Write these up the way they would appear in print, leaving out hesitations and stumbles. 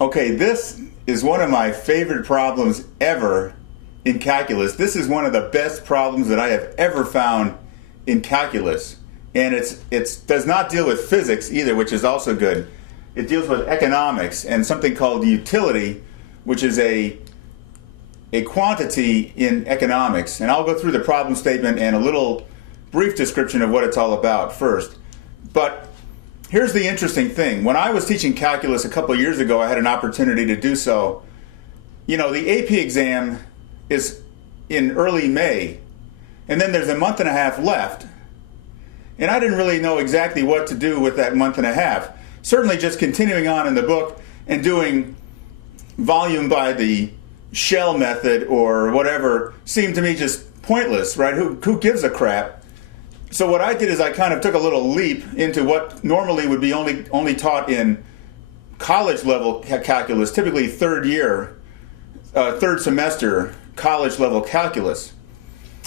Okay, this is one of my favorite problems ever in calculus. This is one of the best problems that I have ever found in calculus. And it does not deal with physics either, which is also good. It deals with economics and something called utility, which is a quantity in economics. And I'll go through the problem statement and a little brief description of what it's all about first. But here's the interesting thing. When I was teaching calculus a couple of years ago, I had an opportunity to do so. You know, the AP exam is in early May, and then there's a month and a half left. And I didn't really know exactly what to do with that month and a half. Certainly just continuing on in the book and doing volume by the shell method or whatever seemed to me just pointless, right? Who gives a crap? So what I did is I kind of took a little leap into what normally would be only taught in college level calculus, typically third semester college level calculus,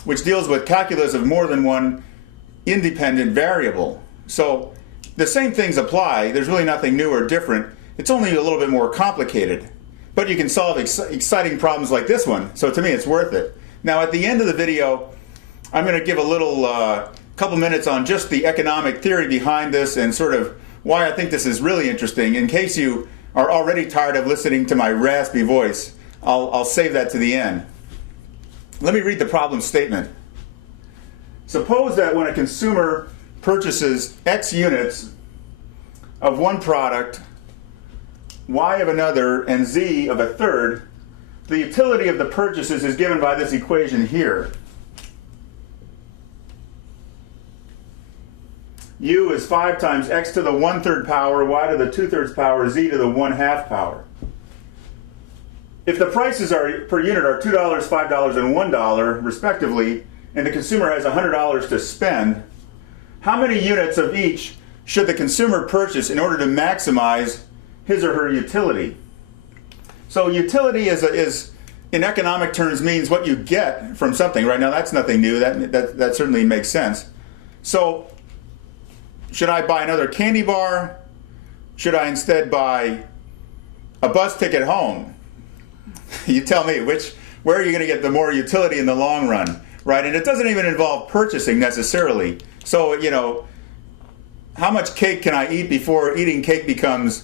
which deals with calculus of more than one independent variable. So the same things apply. There's really nothing new or different. It's only a little bit more complicated. But you can solve exciting problems like this one. So to me, it's worth it. Now, at the end of the video, I'm going to give a little couple minutes on just the economic theory behind this and sort of why I think this is really interesting. In case you are already tired of listening to my raspy voice, I'll save that to the end. Let me read the problem statement. Suppose that when a consumer purchases X units of one product, Y of another, and Z of a third, the utility of the purchases is given by this equation here. U is 5 times X to the 1/3 power, Y to the 2/3 power, Z to the 1/2 power. If the prices per unit are $2, $5, and $1 respectively, and the consumer has $100 to spend, how many units of each should the consumer purchase in order to maximize his or her utility? So utility is in economic terms means what you get from something. Right now, that's nothing new. That certainly makes sense. So should I buy another candy bar? Should I instead buy a bus ticket home? You tell me, where are you going to get the more utility in the long run, right? And it doesn't even involve purchasing necessarily. So, you know, how much cake can I eat before eating cake becomes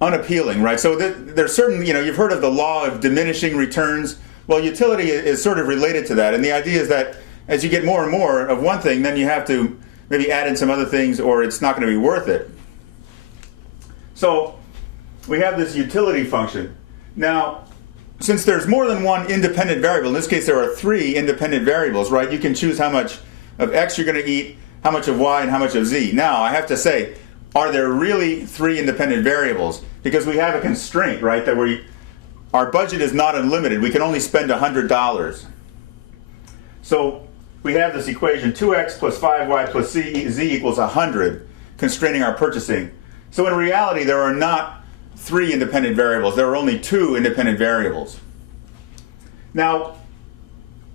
unappealing, right? So there's certain, you've heard of the law of diminishing returns. Well, utility is sort of related to that. And the idea is that as you get more and more of one thing, then you have to maybe add in some other things or it's not going to be worth it. So we have this utility function. Now, since there's more than one independent variable, in this case there are 3 independent variables, right? You can choose how much of X you're going to eat, how much of Y, and how much of Z. Now, I have to say, are there really 3 independent variables? Because we have a constraint, right, that our budget is not unlimited. We can only spend $100. So we have this equation, 2x plus 5y plus z equals 100, constraining our purchasing. So in reality, there are not 3 independent variables. There are only 2 independent variables. Now,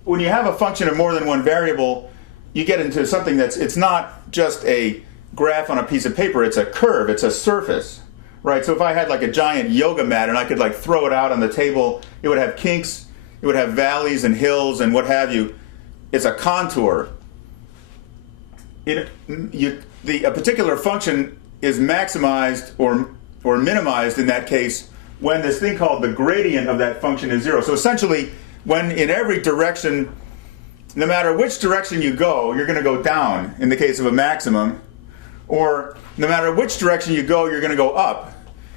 when you have a function of more than one variable, you get into something it's not just a graph on a piece of paper, it's a curve, it's a surface, right? So if I had like a giant yoga mat and I could like throw it out on the table, it would have kinks, it would have valleys and hills and what have you. It's a contour. A particular function is maximized or minimized in that case when this thing called the gradient of that function is 0. So essentially, when in every direction, no matter which direction you go, you're going to go down in the case of a maximum, or no matter which direction you go, you're going to go up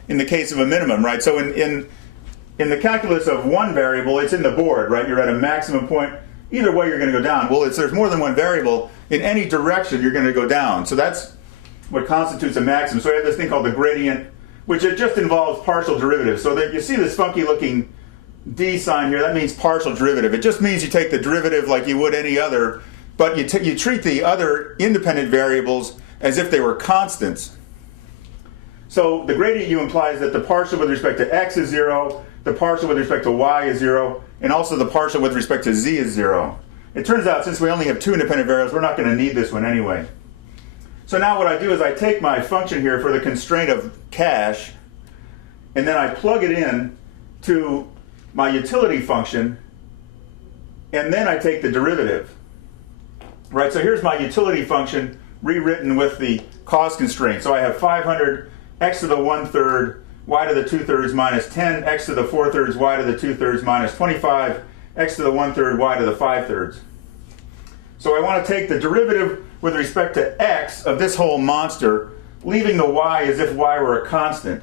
in the case of a minimum, right? So in the calculus of one variable, it's in the board, right? You're at a maximum point. Either way, you're going to go down. Well, there's more than one variable. In any direction, you're going to go down. So that's what constitutes a maximum. So we have this thing called the gradient, which it just involves partial derivatives. So that you see this funky looking D sign here, that means partial derivative. It just means you take the derivative like you would any other, but you treat the other independent variables as if they were constants. So the gradient U implies that the partial with respect to x is 0, the partial with respect to y is 0, and also the partial with respect to z is 0. It turns out since we only have 2 independent variables, we're not going to need this one anyway. So now what I do is I take my function here for the constraint of cash, and then I plug it in to my utility function, and then I take the derivative. Right, so here's my utility function rewritten with the cost constraint. So I have 500 x to the 1/3 y to the 2/3 minus 10 x to the 4/3 y to the 2/3 minus 25 x to the 1/3 y to the 5/3. So I want to take the derivative with respect to x of this whole monster, leaving the y as if y were a constant.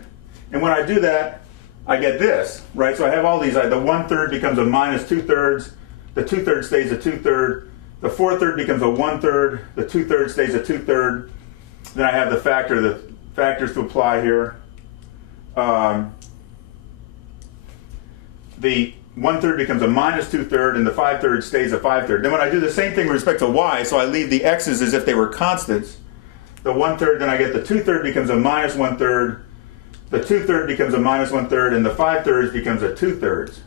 And when I do that, I get this, right? So I have all these, the 1/3 becomes a minus 2/3, the 2/3 stays a 2/3, the 4/3 becomes a 1/3, the 2/3 stays a 2/3. Then I have the factors to apply here. The 1/3 becomes a minus 2/3, and the 5/3 stays a 5/3. Then when I do the same thing with respect to y, so I leave the x's as if they were constants, the 1/3, then I get the 2/3 becomes a minus 1/3, the 2/3 becomes a minus 1/3, and the 5/3 becomes a 2/3.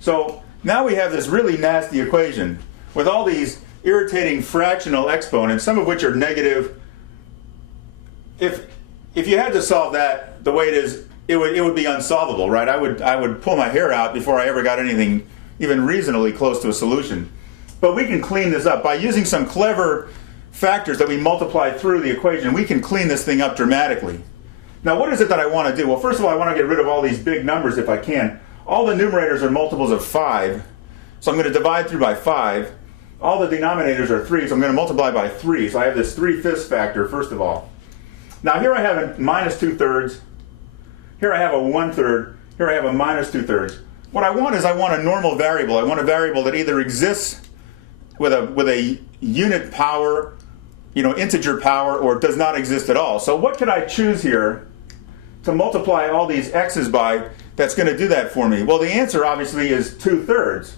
So now we have this really nasty equation with all these irritating fractional exponents, some of which are negative. If you had to solve that the way it is, it would be unsolvable, right? I would pull my hair out before I ever got anything even reasonably close to a solution. But we can clean this up by using some clever factors that we multiply through the equation. We can clean this thing up dramatically. Now, what is it that I want to do? Well, first of all, I want to get rid of all these big numbers if I can. All the numerators are multiples of 5, so I'm going to divide through by 5. All the denominators are 3, so I'm going to multiply by 3. So I have this 3/5 factor, first of all. Now here I have a minus 2/3. Here I have a 1/3. Here I have a minus 2/3. What I want is I want a normal variable. I want a variable that either exists with a unit power, integer power, or does not exist at all. So what could I choose here to multiply all these x's by that's going to do that for me? Well, the answer obviously is 2/3,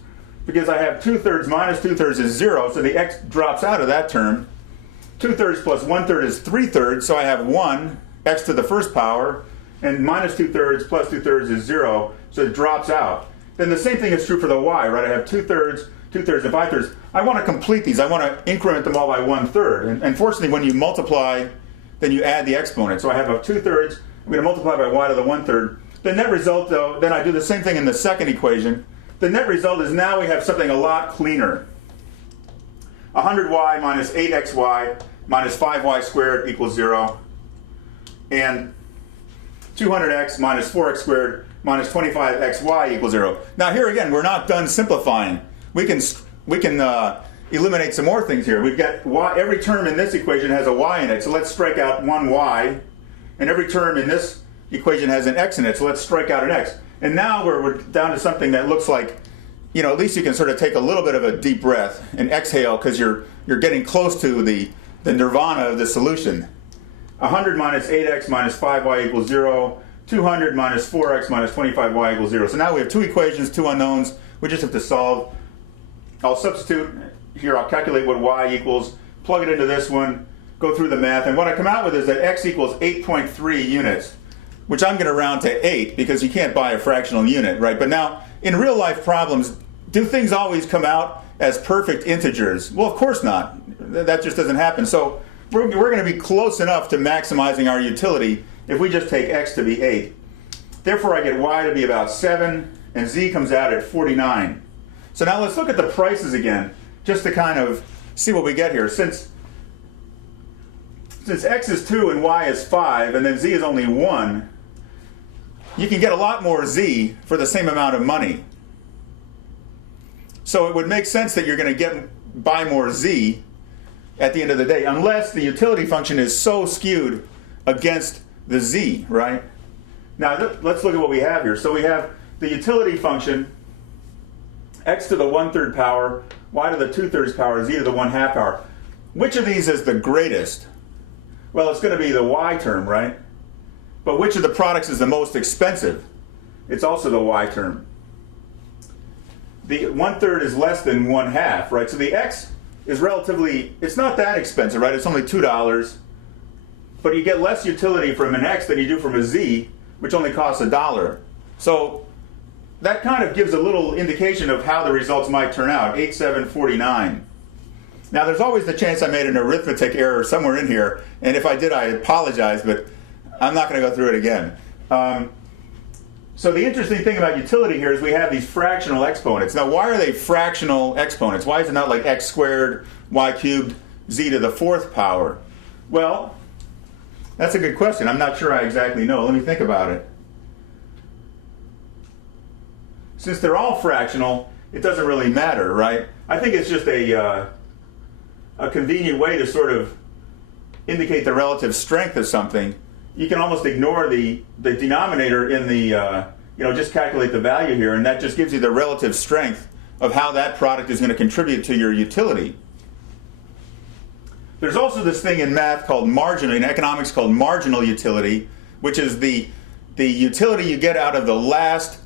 because I have 2/3 minus 2/3 is 0, so the x drops out of that term. 2/3 plus 1/3 is 3/3, so I have 1 x to the first power, and minus 2/3 plus 2/3 is 0, so it drops out. Then the same thing is true for the y, right? I have 2/3, 2/3, and 5/3. I want to complete these. I want to increment them all by 1/3. And fortunately, when you multiply, then you add the exponent. So I have a 2/3. I'm going to multiply by y to the 1/3. The net result, though, then I do the same thing in the second equation. The net result is now we have something a lot cleaner. 100y minus 8xy minus 5y squared equals 0. And 200x minus 4x squared minus 25xy equals 0. Now here again, we're not done simplifying. We can eliminate some more things here. We've got y, every term in this equation has a y in it, so let's strike out one y. And every term in this equation has an x in it, so let's strike out an x. And now we're down to something that looks like, at least you can sort of take a little bit of a deep breath and exhale, because you're getting close to the nirvana of the solution. 100 minus 8x minus 5y equals 0. 200 minus 4x minus 25y equals 0. So now we have two equations, two unknowns. We just have to solve. I'll substitute here. I'll calculate what y equals, plug it into this one, go through the math. And what I come out with is that x equals 8.3 units, which I'm going to round to 8 because you can't buy a fractional unit, right? But now, in real life problems, do things always come out as perfect integers? Well, of course not. That just doesn't happen. So we're going to be close enough to maximizing our utility if we just take x to be 8. Therefore, I get y to be about 7, and z comes out at 49. So now let's look at the prices again, just to kind of see what we get here. Since x is 2 and y is 5, and then z is only 1, you can get a lot more z for the same amount of money. So it would make sense that you're going to buy more z at the end of the day, unless the utility function is so skewed against the z, right? Now let's look at what we have here. So we have the utility function, x to the 1/3 power, y to the 2/3 power, z to the 1/2 power. Which of these is the greatest? Well, it's going to be the y term, right? But which of the products is the most expensive? It's also the y term. The 1/3 is less than 1/2, right? So the x is it's not that expensive, right? It's only $2. But you get less utility from an x than you do from a z, which only costs $1. So that kind of gives a little indication of how the results might turn out. 8, 7, 49. Now there's always the chance I made an arithmetic error somewhere in here, and if I did, I apologize, but I'm not going to go through it again. So the interesting thing about utility here is we have these fractional exponents. Now, why are they fractional exponents? Why is it not like x squared, y cubed, z to the fourth power? Well, that's a good question. I'm not sure I exactly know. Let me think about it. Since they're all fractional, it doesn't really matter, right? I think it's just a convenient way to sort of indicate the relative strength of something. You can almost ignore the denominator in the, just calculate the value here, and that just gives you the relative strength of how that product is going to contribute to your utility. There's also this thing in math called marginal, in economics called marginal utility, which is the utility you get out of the last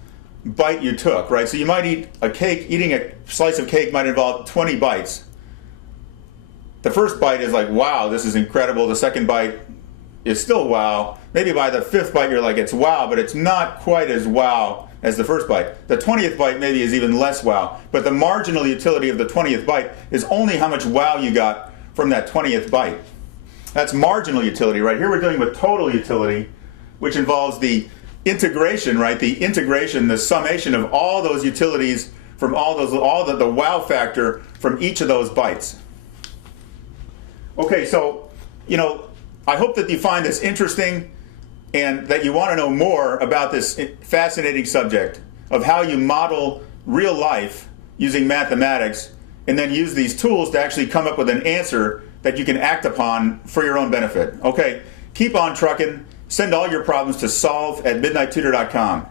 bite you took, right? So you might eat a cake, eating a slice of cake might involve 20 bites. The first bite is like, wow, this is incredible. The second bite is still wow. Maybe by the fifth bite you're like, it's wow, but it's not quite as wow as the first bite. The 20th bite maybe is even less wow, but the marginal utility of the 20th bite is only how much wow you got from that 20th bite. That's marginal utility, right? Here we're dealing with total utility, which involves the integration, right? The integration, the summation of all those utilities from the wow factor from each of those bites. Okay, so, I hope that you find this interesting and that you want to know more about this fascinating subject of how you model real life using mathematics and then use these tools to actually come up with an answer that you can act upon for your own benefit. Okay, keep on trucking. Send all your problems to solve@midnighttutor.com.